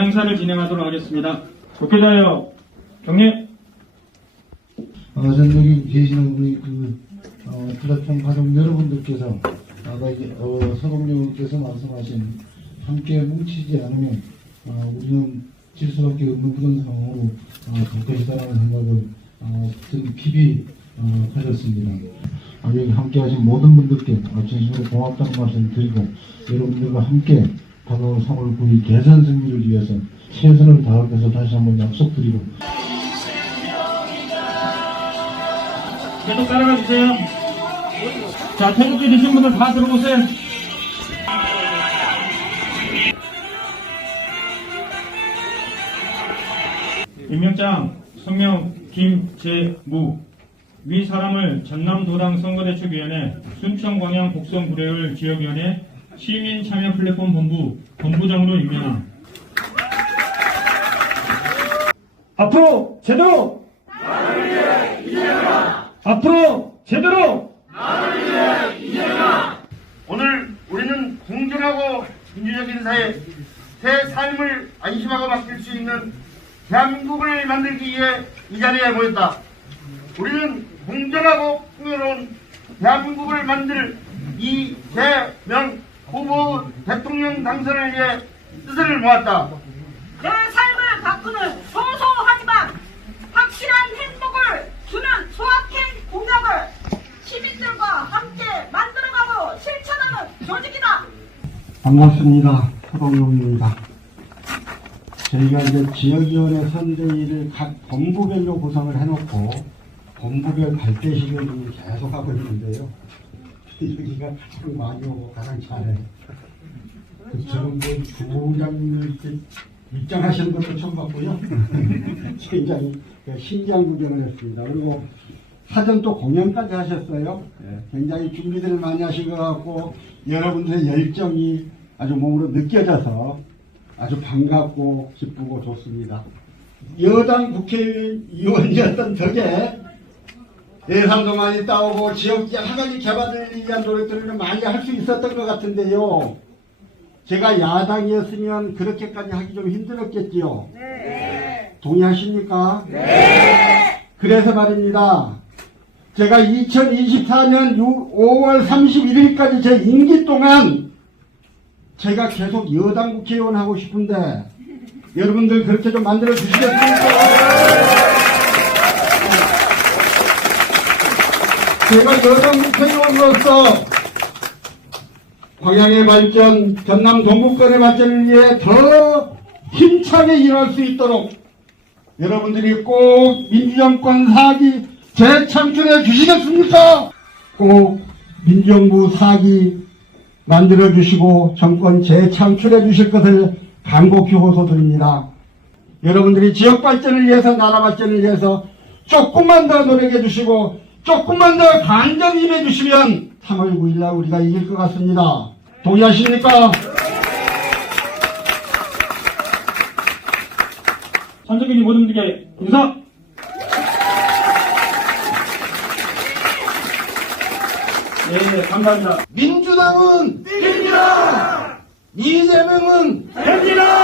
행사를 진행하도록 하겠습니다. 국회자여 경례 어, 전 여기 계시는 우리 그, 어, 플랫폼 가족 여러분들께서, 아까 어, 서동님께서 말씀하신, 함께 뭉치지 않으면, 어, 우리는 질 수밖에 없는 그런 상황으로, 어, 갈 것이다라는 생각을, 어, 좀 깊이, 어, 가졌습니다. 아, 여기 함께 하신 모든 분들께, 어, 진심으로 고맙다는 말씀 드리고, 여러분들과 함께 다가올 3월 9일 개선 승리를 위해서 최선을 것을 다시 한번 약속드리고, 계속 따라가 주세요. 자, 태극기 드신 분들 다 들어오세요. 임명장 성명 김재무 위 사람을 전남도당 선거대책위원회 순천광양 곡성구례을 지역위원회 시민 참여 플랫폼 본부 본부장으로 임명함. 앞으로 제대로 앞으로 제대로 오늘 우리는 공정하고 민주적인 사회, 새 삶을 안심하고 맡길 수 있는 대한민국을 만들기 위해 이 자리에 모였다. 우리는 공정하고 풍요로운 대한민국을 만들 이재명 후보 대통령 당선을 위해 뜻을 모았다. 내 삶을 바꾸는 소소하지만 확실한 행복을 주는 소확행 공약을 시민들과 함께 만들어가고 실천하는 조직이다. 반갑습니다. 서동용입니다. 저희가 이제 지역위원회 선대위를 각 본부별로 구성을 해놓고 본부별 발대식을 계속 하고 있는데요. 여기가 가장 많이 오고 가장 잘해. 저는 뭐 주무장님을 이렇게 입장하시는 것도 처음 봤고요. 굉장히 신기한 구경을 했습니다. 그리고 사전 또 공연까지 하셨어요. 굉장히 준비들을 많이 하신 것 같고 여러분들의 열정이 아주 몸으로 느껴져서 아주 반갑고 기쁘고 좋습니다. 여당 국회의원이었던 덕에 예산도 많이 따오고 지역 여러 가지 개발을 위한 노력들을 많이 할 수 있었던 것 같은데요. 제가 야당이었으면 그렇게까지 하기 좀 힘들었겠지요. 동의하십니까? 그래서 말입니다. 제가 2024년 5월 31일까지 제 임기 동안 제가 계속 여당 국회의원 하고 싶은데 여러분들 그렇게 좀 만들어 주시겠습니까? 제가 여당 국회의원으로서 광양의 발전, 전남 동북권의 발전을 위해 더 힘차게 일할 수 있도록 여러분들이 꼭 민주정권 사기 재창출해 주시겠습니까? 꼭 민정부 사기 만들어 주시고 정권 재창출해 주실 것을 간곡히 호소드립니다. 여러분들이 지역 발전을 위해서 나라 발전을 위해서 조금만 더 노력해 주시고 조금만 더 강점 임해 주시면 3월 9일 날 우리가 이길 것 같습니다. 동의하십니까? 선적인 모든 분들께 인사! 네, 네, 감사합니다. 민주당은 됩니다! 이재명은 됩니다!